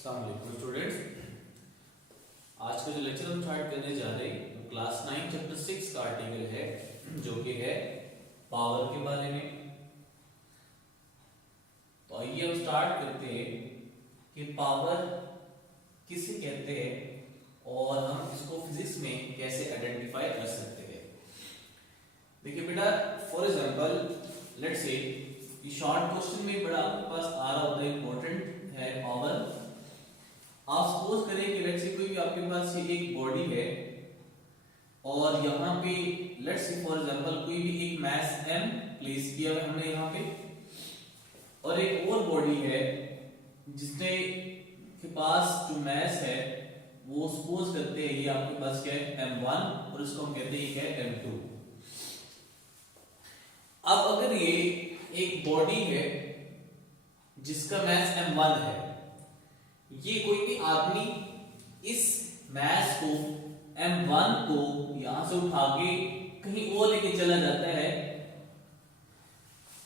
अस्सलाम वालेकुम स्टूडेंट्स। आज का जो लेक्चर हम स्टार्ट करने जा रहे हैं तो क्लास 9 चैप्टर 6 का आर्टिकल है जो कि है पावर के बारे में। तो आइए हम स्टार्ट करते हैं कि पावर किसे कहते हैं और हम इसको फिजिक्स में कैसे आइडेंटिफाई कर सकते हैं। देखिए बेटा, फॉर एग्जांपल लेट्स से ये शॉर्ट क्वेश्चन में बड़ा आपके पास आ रहा होता है, इंपॉर्टेंट है पावर। आप सपोज करें कि लेट्स से कोई भी आपके पास ये एक बॉडी है और यहाँ पे लेट्स से फॉर एग्जांपल कोई भी एक मास m प्लेस किया है हमने यहाँ पे, और एक और बॉडी है जिसने के पास जो मास है वो सपोज करते हैं ये आपके पास क्या है m1 और इसको हम कहते हैं क्या है m2। अब अगर ये एक बॉडी है जिसका मास m1 है, ये कोई भी आदमी इस मास को m1 को यहां से उठा के कहीं और लेके चला जाता है,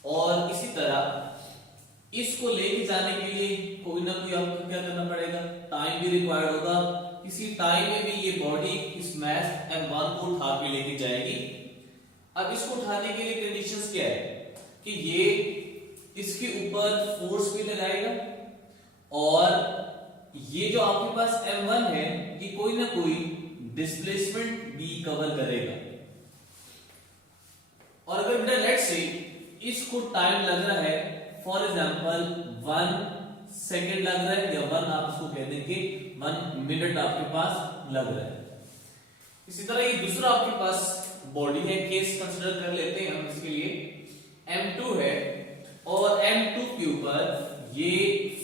और इसी तरह इसको लेके जाने के लिए कोई ना कोई आपको क्या करना पड़ेगा, टाइम भी रिक्वायर्ड होगा। किसी टाइम में भी ये बॉडी इस मास m1 को उठा के लेके जाएगी। अब इसको उठाने के लिए कंडीशंस क्या है कि ये इसके ऊपर फोर्स भी लगाएगा और ये जो आपके पास m1 है ये कोई ना कोई डिस्प्लेसमेंट भी कवर करेगा। और अगर बेटा लेट्स से इसको टाइम लग रहा है फॉर एग्जांपल 1 सेकेंड लग रहा है या 1 आप इसको कह देंगे 1 मिनट आपके पास लग रहा है। इसी तरह ये दूसरा आपके पास बॉडी है, केस कंसीडर कर लेते हैं हम इसके लिए। m2 है और m2 के ऊपर ये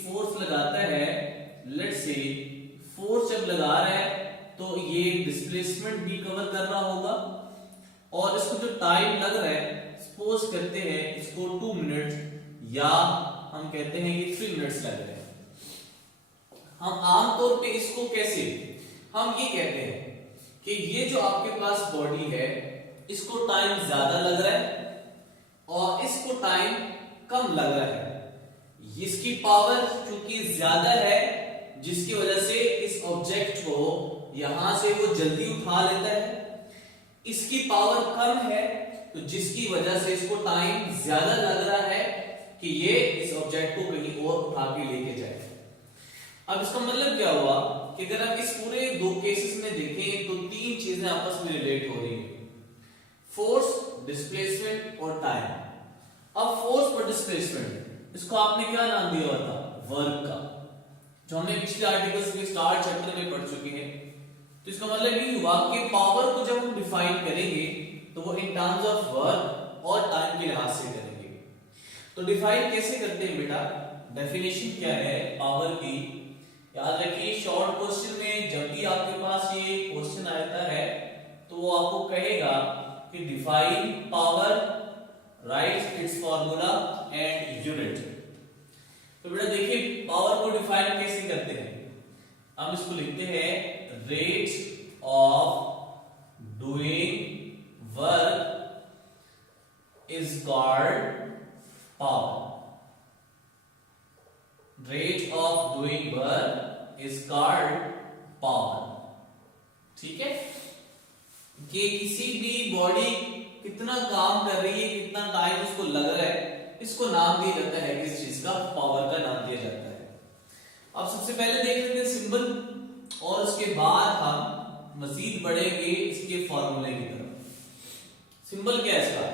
फोर्स लगाता है। लेट्स से फोर्स जब लगा रहा है तो ये डिस्प्लेसमेंट भी कवर कर रहा होगा, और इसको जो टाइम लग रहा है सपोज करते हैं इसको 2 मिनट या हम कहते हैं कि 3 मिनट्स लग रहे हैं। हम आमतौर पे इसको कैसे हम ये कहते हैं कि ये जो आपके पास बॉडी है इसको टाइम ज्यादा लग रहा है और इसको टाइम कम लग रहा है। इसकी पावर चूंकि ज्यादा है जिसकी वजह से इस ऑब्जेक्ट को यहां से वो जल्दी उठा लेता है, इसकी पावर कम है तो जिसकी वजह से इसको टाइम ज्यादा लग रहा है कि ये इस ऑब्जेक्ट को कहीं और उठा के लेके जाए। अब इसका मतलब क्या हुआ कि अगर आप इस पूरे दो केसेस में देखें तो तीन चीजें आपस में रिलेट हो रही है, फोर्स, डिस्प्लेसमेंट और टाइम। अब फोर्स और डिस्प्लेसमेंट इसको आपने क्या नाम दिया हुआ था, वर्क का, जो हमने पिछले आर्टिकल्स के स्टार्ट चैप्टर में पढ़ चुके हैं। तो इसका मतलब ये हुआ कि पावर को जब हम डिफाइन करेंगे तो वो इन टर्म्स ऑफ वर्क और टाइम के लिहाज से करेंगे। तो डिफाइन कैसे करते हैं बेटा, डेफिनेशन क्या है पावर की, याद रखिए शॉर्ट क्वेश्चन में जब भी आपके पास ये क्वेश्चन आता है तो वो आपको कहेगा कि define power, right it's formula and unit. तो बेटा देखिए पावर को डिफाइन कैसे करते हैं, हम इसको लिखते हैं rate of doing work is called power. Rate of doing work is called power. ठीक है, कि किसी भी बॉडी कितना काम कर रही है, कितना टाइम उसको लग रहा है, इसको नाम दिया जाता है, किस चीज का, पावर का नाम दिया जाता है। अब सबसे पहले देख लेते हैं सिंबल और उसके बाद हम मजीद बढ़ेंगे इसके फॉर्मूले की तरफ। सिंबल क्या है इसका,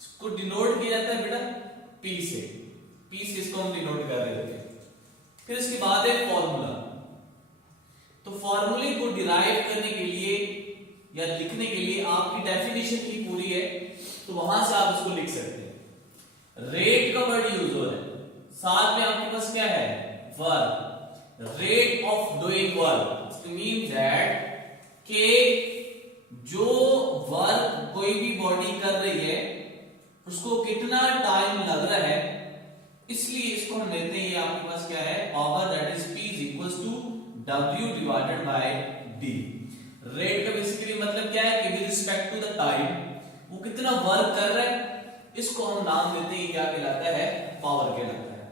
इसको डिनोट किया जाता है बेटा P से, P से इसको हम डिनोट कर रहे थे। फिर इसके बाद है फॉर्मूला। तो फॉर्मूले को डिराइव करने के लिए या लिखने के लिए आपकी डेफिनेशन ही पूरी है तो वहां से आप इसको लिख सकते हैं। रेट का वर्ड यूज हो रहा है, साथ में आपके पास क्या है, work. Rate of doing work means that के जो वर्क कोई भी बॉडी कर रही है उसको कितना टाइम लग रहा है, इसलिए इसको हम लेते हैं, ये आपके पास क्या है, power, that is P is equals to W divided by D। Rate का बेसिकली मतलब क्या है कि with respect to the time वो कितना वर्क कर रहा है, इसको हम नाम देते हैं क्या कहलाता है, पावर कहलाता है।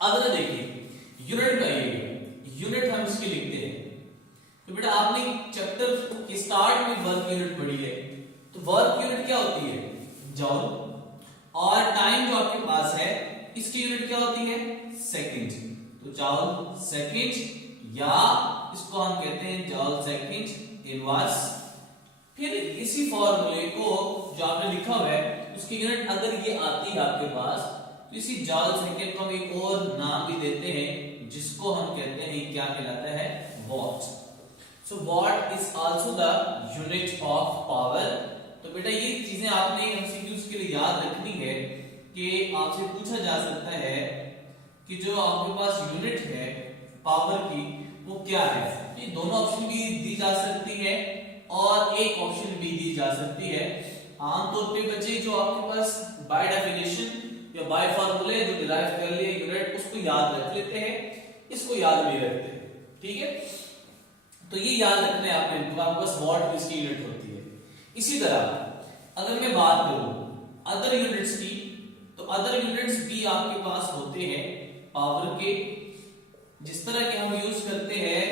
अगला देखिए यूनिट का यूनिट हम इसके लिखते हैं। तो बेटा आपने चैप्टर के स्टार्ट में वर्क यूनिट पढ़ी है, तो वर्क यूनिट क्या होती है? जॉल। और टाइम जो आपके पास है इसकी यूनिट क्या होती है? सेकंड। तो जॉल सेकंड, या इसको हम कहते हैं जॉल सेकंड इनवर्स। फिर इसी फॉर्मूले को जो आपने लिखा हुआ है उसकी यूनिट अगर ये आती है आपके पास, तो इसी जॉल सेकंड को हम एक और नाम भी देते हैं जिसको हम कहते हैं क्या कहलाता है? What. So what is also the unit of power. तो बेटा ये चीजें आपने एमसीक्यूज के लिए याद रखनी है कि आपसे पूछा जा सकता है कि जो आपके पास यूनिट है पावर की वो क्या है। तो ये दोनों ऑप्शन भी दी जा सकती है और एक ऑप्शन भी दी जा सकती है। आमतौर पे बच्चे जो आपके पास बाय डेफिनेशन या बाय फॉर्मूले जो डिराइव कर लिए यूनिट उसको याद रख लेते हैं, इसको याद नहीं रखते। ठीक है, तो ये याद रखना है आपने, तो आपके पास वॉट इसकी यूनिट होती है। इसी तरह अगर मैं बात करूं अदर यूनिट्स की, तो अदर यूनिट्स भी आपके पास होते हैं पावर के, जिस तरह के हम यूज करते हैं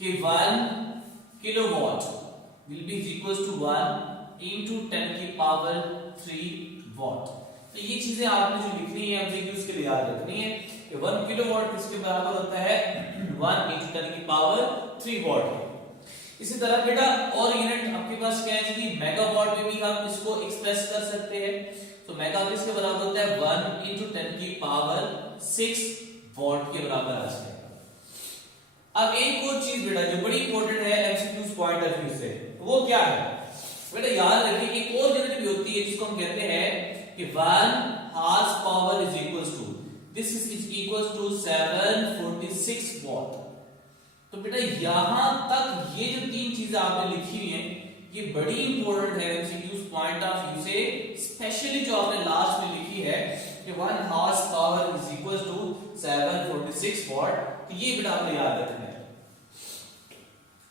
कि 1 kilowatt will be equals to 1 into 10 की पावर 3 वॉट। तो ये चीजें आपने जो लिखनी है एमसीक्यूज के लिए याद रखनी है कि 1 किलोवाट किसके बराबर होता है? 1 into 10 की पावर 3 वॉट। इसी तरह बेटा और यूनिट आपके पास क्या है कि मेगावाट में भी हम इसको एक्सप्रेस कर सकते हैं। तो मेगा किसके बराबर होता है? 1 into 10 की पावर 6 वॉट के बराबर आ जाएगा। अब एक और चीज बेटा जो बड़ी इंपॉर्टेंट है एमसीक्यूज पॉइंट ऑफ व्यू से, वो क्या है? बेटा याद रखिए एक और यूनिट भी होती है जिसको हम कहते हैं कि 1 horsepower is equals to, this is equals to 746 watt. तो बेटा यहां तक ये जो तीन चीजें आपने लिखी हुई हैं ये बड़ी इंपॉर्टेंट है एमसीक्यूज पॉइंट ऑफ व्यू से, स्पेशली जो आपने लास्ट में लिखी है कि 1 horsepower is equals to 746 watt. तो ये बेटा आपने याद रखना है।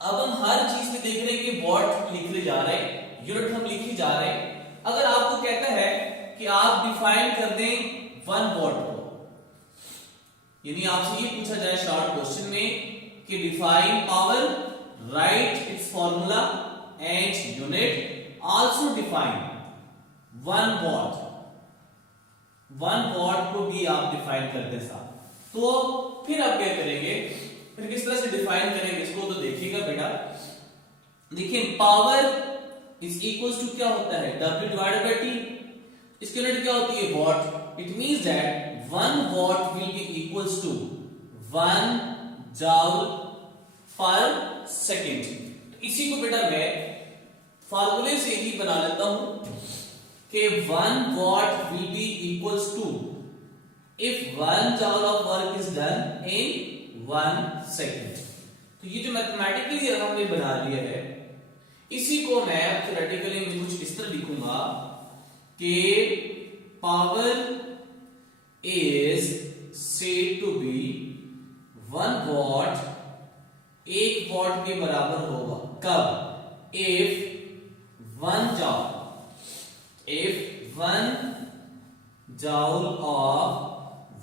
अब हम हर चीज में देख रहे हैं कि वॉट लिखने जा रहे हैं, यूनिट हम लिखी जा रहे हैं। अगर आपको कहता है कि आप डिफाइन कर दें 1 वॉट को, यानी आपसे ये पूछा जाए शॉर्ट क्वेश्चन में कि define power, right it's formula and unit, also define 1 watt. 1 what को भी आप डिफाइन कर दे साहब, तो फिर आप क्या करेंगे? फिर किस तरह से डिफाइन करेंगे इसको? तो देखिएगा बेटा, देखिए पावर इज इक्वल्स टू क्या होता है? W divided by T। इसकी यूनिट क्या होती है? Watt. It means that 1 watt will be equals to 1 joule per second. इसी को बेटा मैं फार्मूले से ही बना लेता हूं कि 1 watt will be equals to if 1 joule of work is done in 1 second। तो ये जो मैथमेटिकली हमने बना लिया है इसी को मैं थ्योरेटिकली में कुछ इस तरह लिखूंगा कि power is said to be 1 watt, 1 watt के बराबर होगा कब? if 1 joule of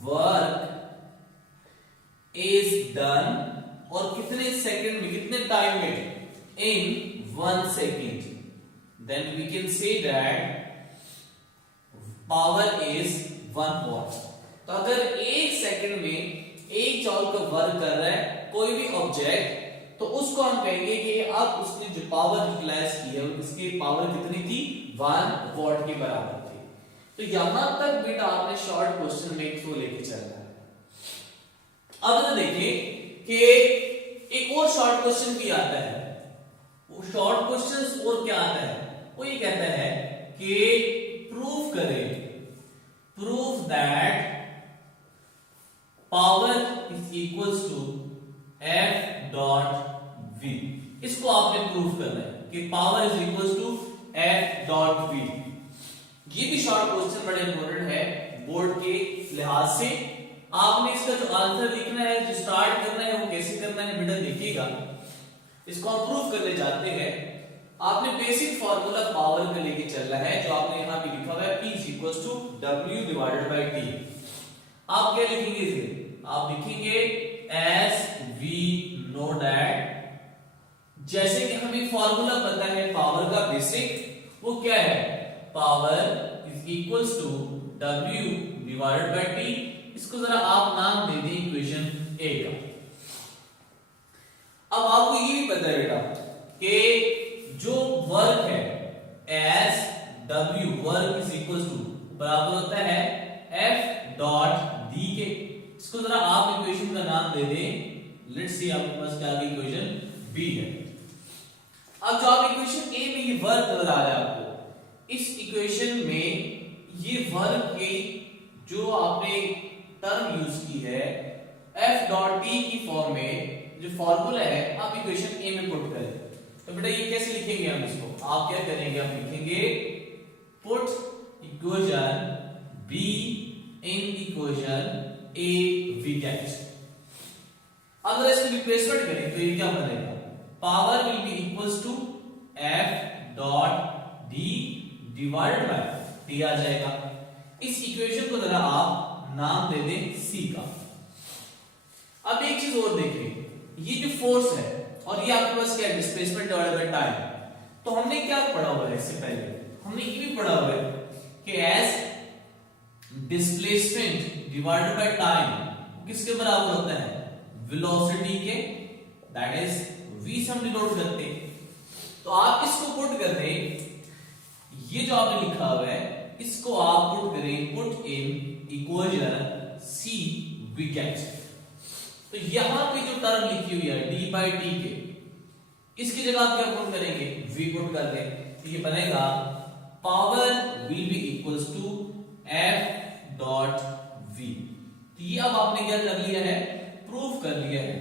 work is done, और कितने सेकंड में, कितने टाइम में? In 1 second, then we can say that power is 1 watt. तो अगर 1 सेकंड में 1 जॉल का वर्क कर रहा है कोई भी ऑब्जेक्ट, तो उसको हम कहेंगे कि अब उसने जो पावर यूटिलाइज की है उसकी पावर कितनी थी? 1 वॉट के बराबर। तो यहां तक बेटा आपने शॉर्ट क्वेश्चन में इसको लेके चलना है। अब देखिए कि एक और शॉर्ट क्वेश्चन भी आता है। वो शॉर्ट क्वेश्चंस और क्या आता है? वो ये कहता है कि प्रूव करें, prove that power is equals to F dot V। इसको आपने प्रूव करना है कि power is equals to F dot V। ये भी शॉर्ट क्वेश्चन बड़े इंपॉर्टेंट है बोर्ड के लिहाज से। आपने इसका जो आंसर लिखना है, जो स्टार्ट करना है, वो कैसे करना है बेटा देखिएगा। इसको हम प्रूव करने जाते हैं। आपने बेसिक फार्मूला पावर का लेके चलना है जो आपने यहां पे लिखा हुआ है P is equals to W divided by T। आप क्या लिखेंगे इसे? आप लिखेंगे एस वी नो दैट, जैसे कि हमें फॉर्मूला पता है पावर का बेसिक, वो क्या है, power is equals to W divided by T। इसको जरा आप नाम दे दें इक्वेशन ए का। अब आपको ये भी पता है बेटा कि जो वर्क है as W work is equals to बराबर होता है F डॉट डी के। इसको जरा आप इक्वेशन का नाम दे दें, लेट्स सी आपके पास क्या आगे इक्वेशन बी है। अब जो आप इक्वेशन ए में ये वर्क नजर आ रहा है आपको, इस इक्वेशन में ये वर्क की जो आपने टर्म यूज की है F डॉट टी की फॉर्म में, जो फॉर्मूला है आप इक्वेशन ए में पुट करें। तो बेटा ये कैसे लिखेंगे हम इसको, आप क्या करेंगे, आप लिखेंगे put equation B in equation A we get. अगर इसको रिप्लेसमेंट करें तो ये क्या बनेगा, power will be equals to F dot D divided by T आ जाएगा। इस इक्वेशन को जरा आप नाम दे दें C का। अब एक चीज और देखें, ये जो फोर्स है और ये आपके पास क्या है, डिस्प्लेसमेंट डिवाइडेड बाय टाइम। तो हमने क्या पढ़ा हुआ है इससे पहले, हमने ये भी पढ़ा हुआ है कि as displacement divided by time किसके बराबर होता है, वेलोसिटी के, दैट इज v से हम डिनोट करते हैं। तो आप इसको पुट कर दें, ये जो आपने लिखा हुआ है इसको आप पुट करें, put in equation C we get. तो यहां पे जो टर्म लिखी हुई है d बाई टी के, इसकी जगह आप क्या पुट करेंगे, v पुट कर दें। तो ये बनेगा power will be equals to F dot v। तो ये अब आपने क्या कर लिया है, प्रूफ कर लिया है।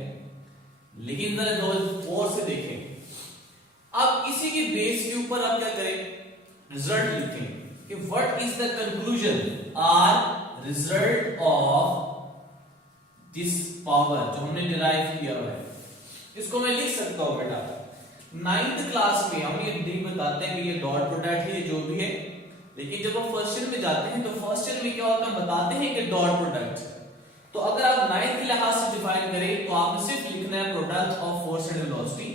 लेकिन जरा दो और से देखें, अब इसी के बेस के ऊपर आप क्या करें, रिजल्ट लिखें कि what is the conclusion or result of this power जो हमने डिराइव किया हुआ है। इसको मैं लिख सकता हूं बेटा, 9th क्लास में हम ये नहीं बताते हैं कि ये डॉट प्रोडक्ट है, ये जो भी है, लेकिन जब हम फर्स्ट ईयर में जाते हैं तो फर्स्ट ईयर में क्या होता है, बताते हैं कि डॉट प्रोडक्ट। तो अगर आप 9th के लिहाज से डिफाइन करें तो आपने सिर्फ लिखना है product of force and velocity.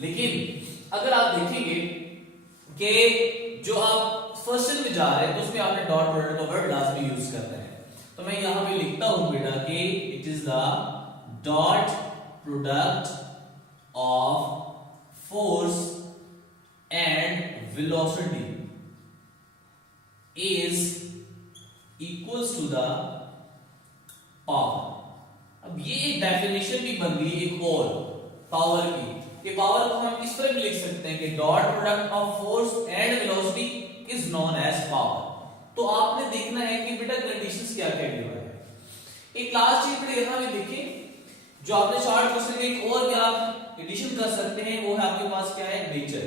लेकिन अगर आप देखेंगे कि जो आप फर्स्ट ईयर में जा रहे हैं तो उसमें आपने डॉट प्रोडक्ट का वर्ड लाजमी यूज करना है। तो मैं यहां पे लिखता हूं बेटा कि it is the dot product of force and velocity is equals to the power. अब ये एक डेफिनेशन भी बन गई एक और पावर की। ये पावर को हम इस तरह भी लिख सकते हैं कि dot product of force and velocity is known as power. तो आपने देखना है कि बेटा कंडीशंस क्या क्या गिवन है। एक लास्ट चीज बेटा यहां भी देखें, जो आपने शॉर्ट क्वेश्चन में एक और क्या आप एडिशन कर सकते हैं, वो है आपके पास क्या है, नेचर।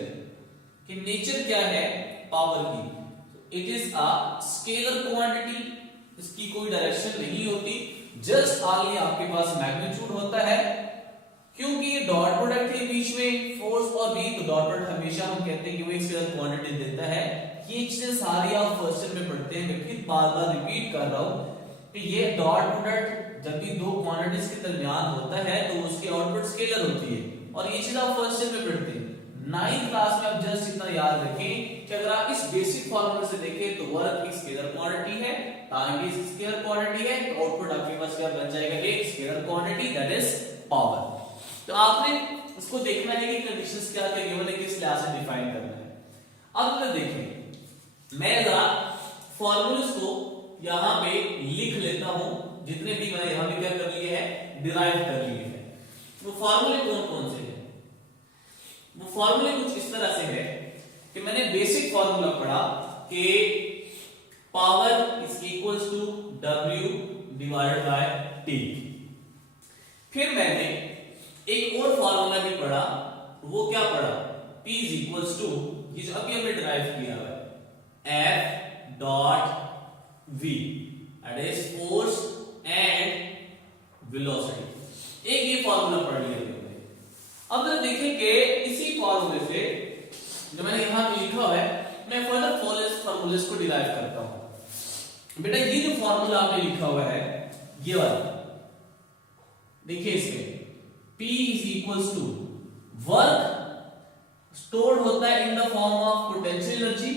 कि नेचर क्या है पावर की, it is a scalar quantity, इसकी कोई डायरेक्शन नहीं होती, जस्ट आगे आपके पास मैग्नीट्यूड होता है। क्योंकि ये डॉट प्रोडक्ट है बीच में फोर्स और v, तो डॉट प्रोडक्ट हमेशा हम कहते हैं कि वो एक स्केलर क्वांटिटी देता है। ये चीजें सारी आप फर्स्ट ईयर में पढ़ते हैं, मैं फिर बार बार रिपीट कर रहा हूं कि ये डॉट प्रोडक्ट जब भी दो क्वांटिटीज के दरमियान होता है तो उसकी आउटपुट स्केलर होती है, और ये चीज आप फर्स्ट ईयर में पढ़ते हैं। 9th क्लास में आप जस्ट इतना याद रखें कि अगर आप इस बेसिक फॉर्मूले से देखें तो वर्क एक स्केलर क्वांटिटी है, टाइम भी स्केलर क्वांटिटी है, तो आउटपुट आपके पास क्या बन जाएगा, एक scalar quantity, that is power. तो आपने इसको देखना है कि कंडीशंस क्या क्या गिवन है, किस लिहाज से डिफाइन करना है। अब मैं देखें, मैं जरा फॉर्मूलेस को यहां पे लिख लेता हूं, जितने भी मैंने यहां पे क्या कर लिए हैं, डिराइव कर लिए हैं। वो फॉर्मूले कौन कौन से हैं? वो फॉर्मूले कुछ इस तरह से है कि मैंने बेसिक फॉर्मूला पढ़ा कि power is equals to W divided by T। फिर मैंने एक और फॉर्मूला भी पढ़ा, वो क्या पढ़ा, P इज इक्वल्स टू, ये जो अभी हमने डिराइव किया है, F dot V, that is force and velocity. एक ये फॉर्मूला पढ़ लिया हमने। अब जरा देखें कि इसी फॉर्मूले से जो मैंने यहां पे लिखा हुआ है, मैं फर्दर फॉर्मूलेस को डिराइव करता हूं। बेटा ये जो फॉर्मूला आपने लिखा हुआ है, ये वाला, देखिए इसमें P is equals to work stored होता है in the form of potential energy,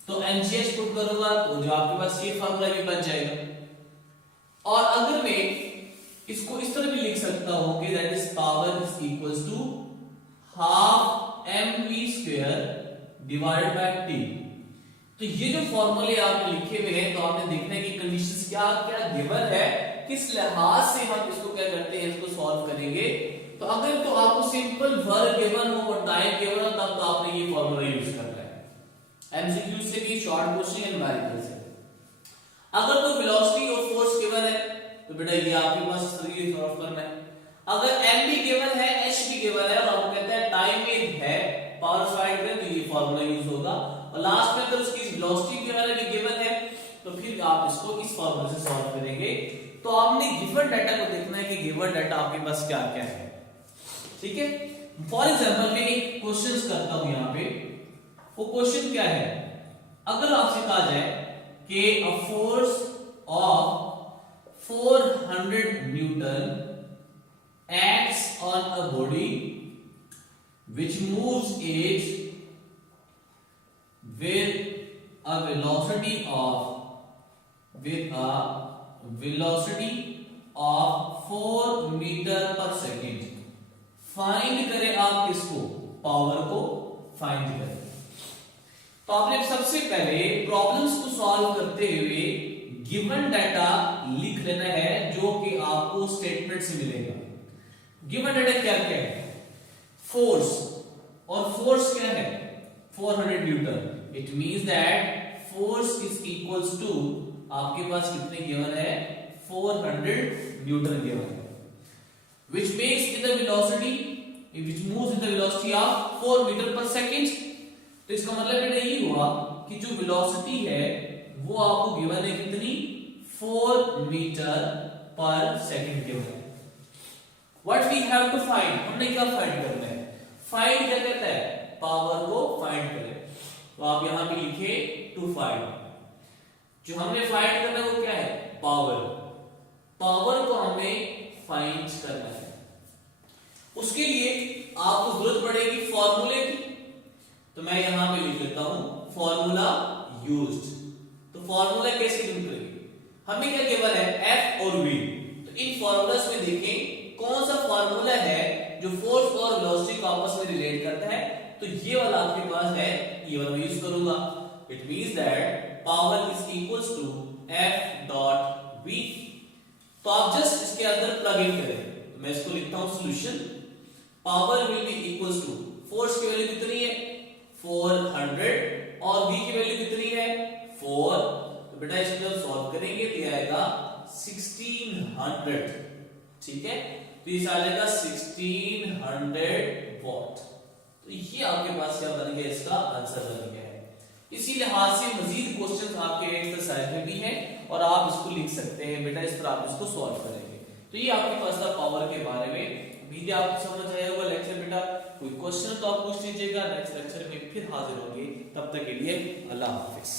तो mgh पुट करूंगा तो जो आपके पास ये फार्मूला भी बन जाएगा। और अगर मैं इसको इस तरह भी लिख सकता हूं कि that is power is equals to half mv square divided by t। तो ये जो फॉर्मूले आपने लिखे हुए हैं, तो आपने देखना है कि कंडीशंस क्या क्या गिवन है, किस लिहाज से हम इसको क्या करते हैं, इसको सॉल्व करेंगे। तो अगर तो आपको सिंपल वर्क गिवन हो और टाइम गिवन हो, तब तो आपने ये फॉर्मूला यूज करना है। एमसीक्यू से भी, शॉर्ट क्वेश्चन एंड न्यूमेरिकल से। अगर तो वेलोसिटी और फोर्स गिवन है तो बेटा ये आपके पास इस तरीके से सॉल्व करना है। अगर m भी गिवन है, h भी गिवन है और आपको कहते हैं टाइम में है पावर फाइंड करें, तो ये फार्मूला यूज होगा। और लास्ट में अगर उसकी वेलोसिटी गिवन है, गिवन है, तो फिर आप इसको इस फार्मूले से सॉल्व करेंगे। तो आपने गिवन डाटा को देखना है कि गिवन डाटा आपके पास क्या क्या है, ठीक है। फॉर एग्जांपल मैं एक क्वेश्चन करता हूं यहां पे। वो क्वेश्चन क्या है, अगर आपसे कहा जाए कि a force of 400 Newton acts on a body which moves it with a velocity of 4 metre पर सेकेंड। फाइंड करें आप किसको, पावर को फाइंड करें। तो आपने सबसे पहले प्रॉब्लम्स को सॉल्व करते हुए गिवन डाटा लिख लेना है जो कि आपको स्टेटमेंट से मिलेगा। गिवन डाटा क्या क्या है, फोर्स, और फोर्स क्या है 400 newton. It means that force is equals to आपके पास कितने गिवन है, 400 न्यूटन गिवन है, which makes in the velocity which moves in the velocity of 4 metre पर सेकंड। तो इसका मतलब बेटा ये हुआ कि जो वेलोसिटी है वो आपको गिवन है कितनी, 4 मीटर पर सेकंड गिवन है। What we have to find, हमने क्या फाइंड करना है, फाइंड क्या कहता है, पावर को फाइंड करें। तो आप यहां पे लिखे टू फाइंड, जो हमने फाइंड करना है वो क्या है, पावर। पावर को हमें फाइंड करना है। उसके लिए आपको जरूरत पड़ेगी फॉर्मूले की, तो मैं यहां पे लिख लेता हूं फॉर्मूला यूज्ड। तो फॉर्मूला कैसे यूज करेंगे, हमें क्या गिवन है, F और V। तो इन फॉर्मूलास में देखें कौन सा फॉर्मूला है जो फोर्स और वेलोसिटी को आपस में रिलेट करता है। तो ये वाला आपके पास है, ये वाला यूज करूंगा। It means that power is equals to F dot V। तो आप जस्ट इसके अंदर प्लग इन करें। तो मैं इसको लिखता हूं solution, power will be equals to, force की वैल्यू कितनी है 400 और V की वैल्यू कितनी है 4। तो बेटा इसको जब सॉल्व करेंगे तो आएगा 1600, ठीक है। तो ये आ जाएगा 1600 वॉट। तो ये आपके पास क्या बन गया, इसका आंसर बन गया है। इसी लिहाज से मजीद क्वेश्चंस आपके एक्सरसाइज में भी हैं और आप इसको लिख सकते हैं बेटा, इस तरह आप इसको सॉल्व करेंगे। तो ये आपके पास था पावर के बारे में। उम्मीद है आपको समझ आया होगा लेक्चर बेटा। कोई क्वेश्चन तो आप पूछ लीजिएगा, नेक्स्ट लेक्चर में फिर हाजिर होंगे। तब तक के लिए अल्लाह हाफिज।